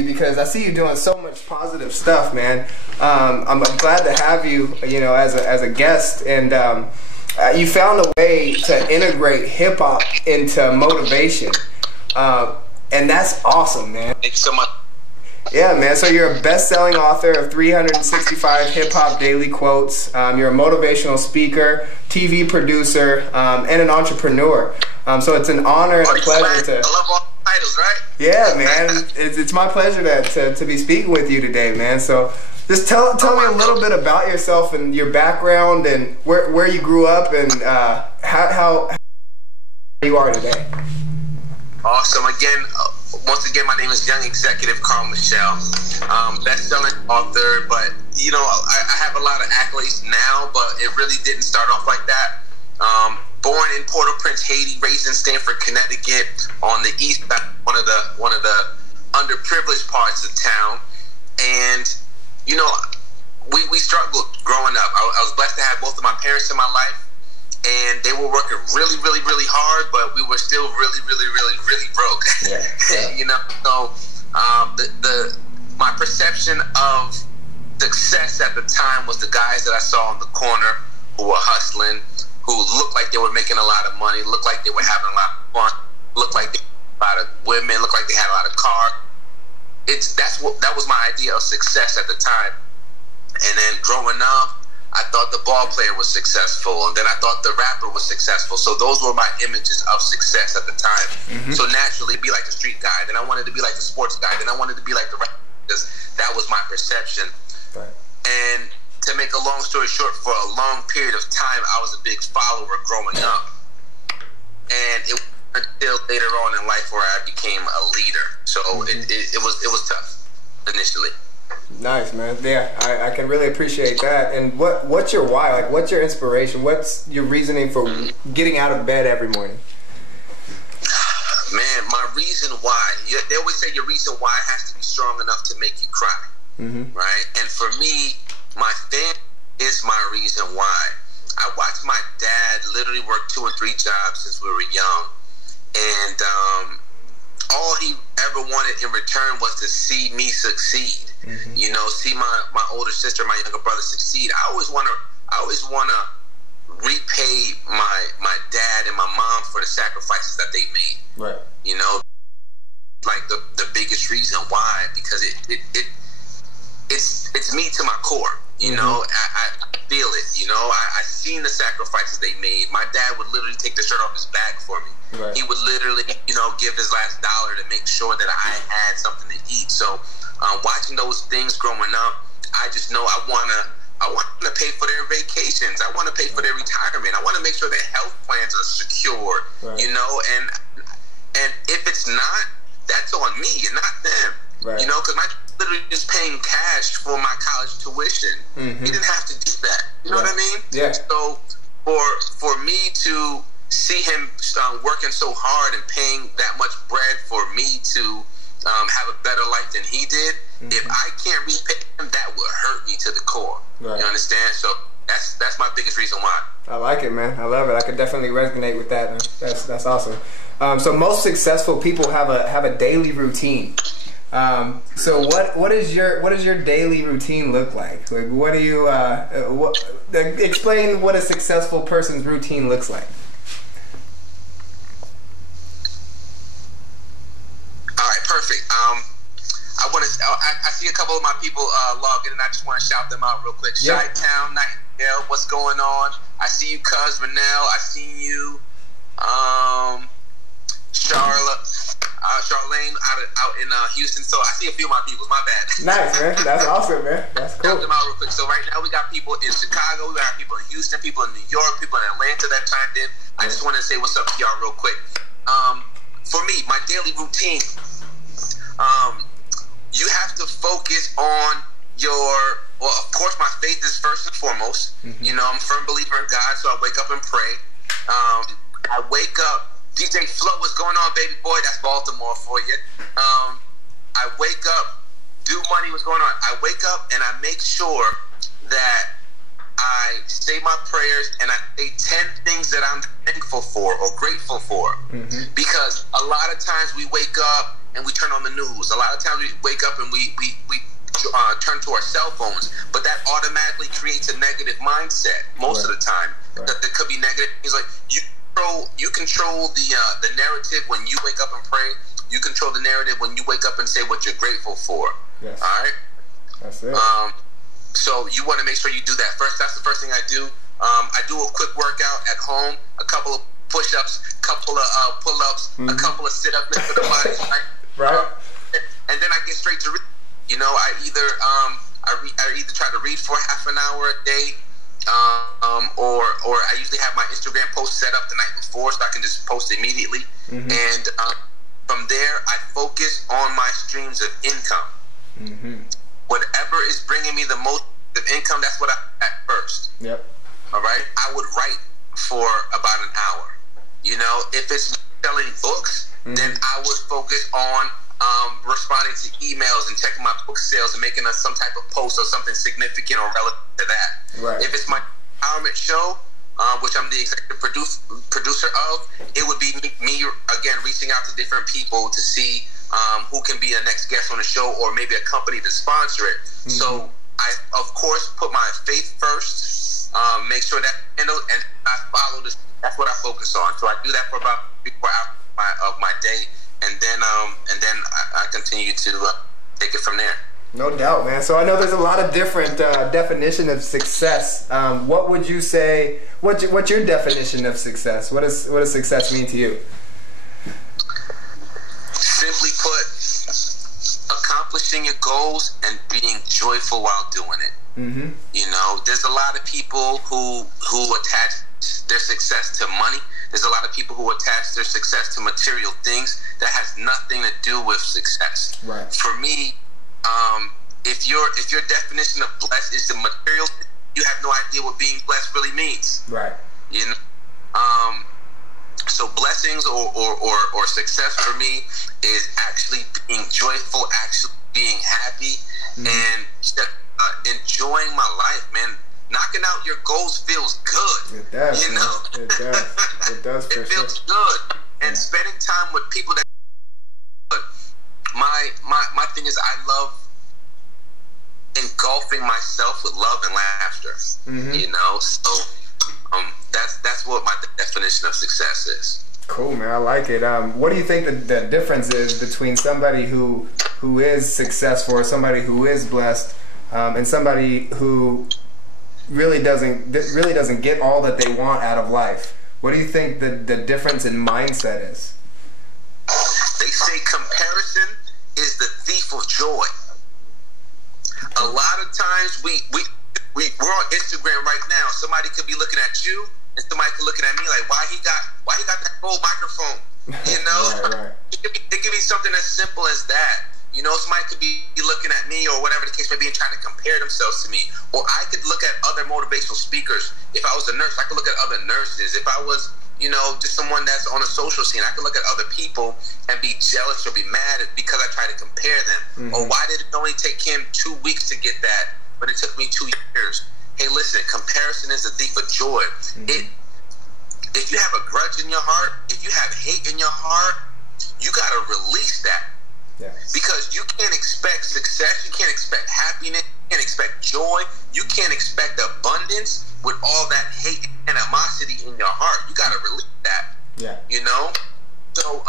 you because I see you doing so much positive stuff, man. I'm glad to have you, you know, as a guest, and you found a way to integrate hip hop into motivation, and that's awesome, man. Thanks so much. Yeah, man. So you're a best-selling author of 365 hip-hop daily quotes. You're a motivational speaker, TV producer, and an entrepreneur. So it's an honor and a pleasure to... I love all the titles, right? Yeah, man. It's my pleasure to be speaking with you today, man. So just tell me a little bit about yourself and your background and where you grew up and how you are today. Awesome. Once again, my name is Young Executive Carl Michel, best-selling author, but, you know, I have a lot of accolades now, but it really didn't start off like that. Born in Port-au-Prince, Haiti, raised in Stamford, Connecticut, on the east side, one of the underprivileged parts of town, and, you know, we struggled growing up. I was blessed to have both of my parents in my life, and they were working really, really, really hard, but we were still really, really, really, really broke. Yeah. You know, so my perception of success at the time was the guys that I saw on the corner who were hustling, who looked like they were making a lot of money, looked like they were having a lot of fun, looked like they had a lot of women, looked like they had a lot of cars. That was my idea of success at the time. And then growing up, I thought the ball player was successful, and then I thought the rapper was successful. So those were my images of success at the time. Mm-hmm. So naturally, be like the street guy. Then I wanted to be like the sports guy. Then I wanted to be like the rapper because that was my perception. Right. And to make a long story short, for a long period of time, I was a big follower growing up. And it wasn't until later on in life where I became a leader. So it was tough initially. Nice, man. Yeah, I can really appreciate that. And what's your why? Like, what's your inspiration? What's your reasoning for getting out of bed every morning? Man, my reason why, they always say your reason why has to be strong enough to make you cry, right? And for me, my family is my reason why. I watched my dad literally work 2 and 3 jobs since we were young, and all he ever wanted in return was to see me succeed. You know, see my older sister, my younger brother succeed. I always want to repay my dad and my mom for the sacrifices that they made. Right. You know, like the biggest reason why, because it's me to my core. You know, I feel it. You know, I seen the sacrifices they made. My dad would literally take the shirt off his back for me. Right. He would literally, you know, give his last dollar to make sure that I had something to eat. So watching those things growing up, I just know I want to pay for their vacations. I want to pay for their retirement. I want to make sure their health plans are secure. Right. You know, and if it's not, that's on me and not them. Right. You know, because my literally just paying cash for my college tuition. He didn't have to do that. You know what I mean? Yeah. So for me to see him working so hard and paying that much bread for me to have a better life than he did, if I can't repay him, that would hurt me to the core. Right. You understand? So that's my biggest reason why. I like it, man. I love it. I could definitely resonate with that, man. That's awesome. So most successful people have a daily routine. So what does your daily routine look like? Like, what do you explain what a successful person's routine looks like? All right, perfect. I see a couple of my people log in, and I just want to shout them out real quick. Yep. Chi-Town, Nightingale, what's going on? I see you, Cuz Renell. I see you, Charlene out in Houston. So I see a few of my people. My bad. Nice, man. That's awesome, man. That's cool. Shout them out real quick. So right now we got people in Chicago, we got people in Houston, people in New York, people in Atlanta that chimed in. I just wanted to say what's up to y'all real quick. For me, my daily routine, you have to focus on well, of course, my faith is first and foremost. You know, I'm a firm believer in God, so I wake up and pray. I wake up, DJ Flo, what's going on, baby boy? That's Baltimore for you. I wake up, Do Money, what's going on? I wake up and I make sure that I say my prayers and I say 10 things that I'm thankful for or grateful for. Because a lot of times we wake up and we turn on the news. A lot of times we wake up and we turn to our cell phones, but that automatically creates a negative mindset most of the time. Right. There could be negative things like you control the narrative when you wake up and pray. You control the narrative when you wake up and say what you're grateful for. Yes. All right. That's it. So you want to make sure you do that first. That's the first thing I do. I do a quick workout at home, a couple of push-ups, a couple of pull-ups, a couple of sit-ups for the body, right? And then I get straight to read. You know, I either try to read for half an hour a day, or I usually have my Instagram post set up the night before so I can just post immediately. And from there, I focus on my streams of income. Whatever is bringing me the most of income, that's what I at first. Yep. All right. I would write for about an hour. You know, if it's selling books, then I would focus on responding to emails and checking my book sales and making some type of post or something significant or relevant to that. Right. If it's my empowerment show, which I'm the executive producer of, it would be me again reaching out to different people to see who can be a next guest on the show, or maybe a company to sponsor it. So I, of course, put my faith first, make sure that and I follow this. That's what I focus on. So I do that for about 4 hours of my day, and then I continue to take it from there. No doubt, man. So I know there's a lot of different definition of success. What would you say? What's your definition of success? What does success mean to you? Simply put, accomplishing your goals and being joyful while doing it. You know, there's a lot of people who attach their success to money. There's a lot of people who attach their success to material things. That has nothing to do with success. Right. For me, if your definition of blessed is the material, you have no idea what being blessed really means. Right. You know. So blessings or success for me is actually being joyful, actually being happy, and just, enjoying my life, man. Knocking out your goals feels good. It does, you know. It does. It does. For it feels good, and spending time with people that. But my thing is, I love engulfing myself with love and laughter. You know, so that's what my definition of success is. Cool, man. I like it. What do you think the difference is between somebody who is successful, or somebody who is blessed, and somebody who really doesn't get all that they want out of life? What do you think the difference in mindset is? They say comparison is the thief of joy. A lot of times we're on Instagram right now. Somebody could be looking at you, and somebody could be looking at me like, why he got that gold microphone? You know, right. It could be something as simple as that. You know, somebody could be looking at me, or whatever the case may be, and trying to compare themselves to me. Or I could look at other motivational speakers. If I was a nurse, I could look at other nurses. If I was, you know, just someone that's on a social scene, I could look at other people and be jealous or be mad because I try to compare them. Or why did it only take him 2 weeks to get that, but it took me 2 years? Hey, listen, comparison is a thief of joy. If you have a grudge in your heart, if you have hate in your heart, you got to release that. Yes. Because you can't expect success, you can't expect happiness, you can't expect joy, you can't expect abundance with all that hate and animosity in your heart. You got to release that. Yeah. You know? So